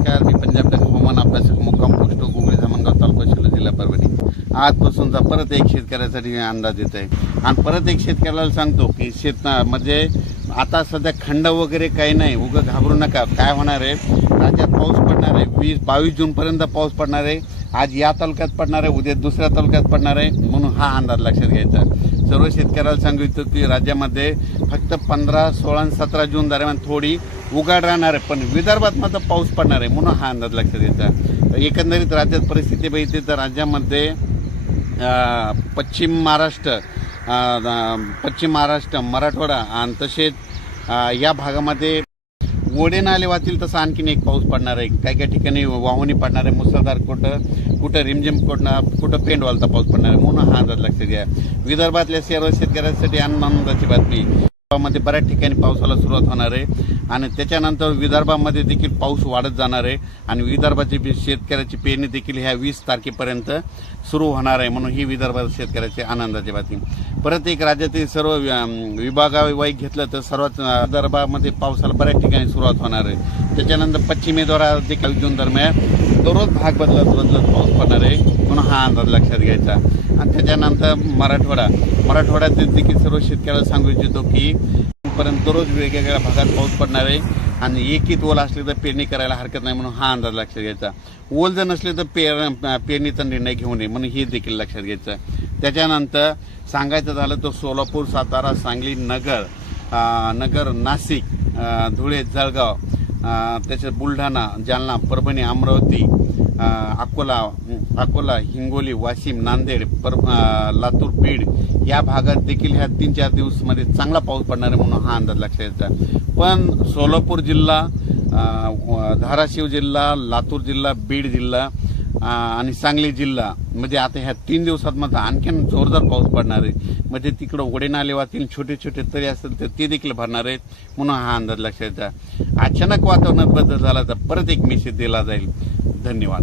नमस्कार, मी पंजाब हवामान अभ्यासक मुक्काम पोस्ट गुगळे धामणगाव तालुका शिल्लोड जिल्हा परभणी. आजपासूनचा परत एक शेतकऱ्यासाठी अंदाज देत आहे आणि परत एक शेतकऱ्याला सांगतो की म्हणजे आता सध्या खंड वगैरे काही नाही, उगं घाबरू नका. काय होणार आहे, राज्यात पाऊस पडणार आहे. 22 जूनपर्यंत पाऊस पडणार आहे. आज या तालुक्यात पडणार आहे, उद्या दुसऱ्या तालुक्यात पडणार आहे, म्हणून हा अंदाज लक्षात घ्यायचा. सर्व शेतकऱ्याला सांगितलं की राज्यामध्ये फक्त 15, 16 आणि 17 जून दरम्यान थोडी उघाड राहणार आहे, पण विदर्भात मात्र पाऊस पडणार आहे, म्हणून हा अंदाज लक्षात घ्यायचा. एकंदरीत राज्यात परिस्थिती बघितली तर राज्यामध्ये पश्चिम महाराष्ट्र, मराठवाडा आणि तसेच या भागामध्ये ओढे नाले वाहतील तसं आणखीन एक पाऊस पडणार आहे. काही ठिकाणी वाहुणी पडणार आहे, मुसळधार, कुठं रिमझिम, कुठं पेंडवालता पाऊस पडणार आहे, म्हणून हा अंदाज लक्षात घ्या. विदर्भातल्या सर्व शेतकऱ्यांसाठी आनंदाची बातमी, मध्ये बऱ्याच ठिकाणी पावसाला सुरुवात होणार आहे आणि त्याच्यानंतर विदर्भामध्ये देखील पाऊस वाढत जाणार आहे आणि विदर्भाची शेतकऱ्याची पेरणी देखील ह्या 20 तारखेपर्यंत सुरू होणार आहे, म्हणून ही विदर्भात शेतकऱ्याची आनंदाची बातमी. परत एक राज्यातील सर्व विभागावाईज घेतलं तर सर्वात विदर्भामध्ये पावसाला बऱ्याच ठिकाणी सुरुवात होणार आहे. त्याच्यानंतर पश्चिमेद्वारा देखील जून दरम्यान दररोज भाग बदलत पाऊस पडणार आहे, म्हणून हा अंदाज लक्षात घ्यायचा. आणि त्याच्यानंतर मराठवाड्यात देखील सर्व शेतकऱ्याला सांगू इच्छितो की पर्यंत दररोज वेगवेगळ्या भागात पाऊस पडणार आहे आणि एकीत ओल असले तर पेरणी करायला हरकत नाही, म्हणून हा अंदाज लक्षात घ्यायचा. ओल जर नसले तर पेरणीचा निर्णय घेऊ नये, म्हणून हे देखील लक्षात घ्यायचं. त्याच्यानंतर सांगायचं झालं तर सोलापूर, सातारा, सांगली, नगर, नाशिक, धुळे, जळगाव, त्याच्यात बुलढाणा, जालना, परभणी, अमरावती, अकोला, हिंगोली, वाशिम, नांदेड, लातूर, बीड या भागात देखील ह्या 3-4 दिवसामध्ये चांगला पाऊस पडणार आहे, म्हणून हा अंदाज लक्षात घ्यायचा. पण सोलापूर जिल्हा, धाराशिव जिल्हा, लातूर जिल्हा, बीड जिल्हा आणि सांगली जिल्हा म्हणजे आता ह्या 3 दिवसात मात्र आणखीन जोरदार पाऊस पडणार आहे. म्हणजे तिकडं ओढे नाले वाहतील, छोटे तरी असतील तर ते देखील भरणार आहेत, म्हणून हा अंदाज लक्षात घ्यायचा. अचानक वातावरणात बदल झाला तर परत एक मेसेज दिला जाईल. धन्यवाद.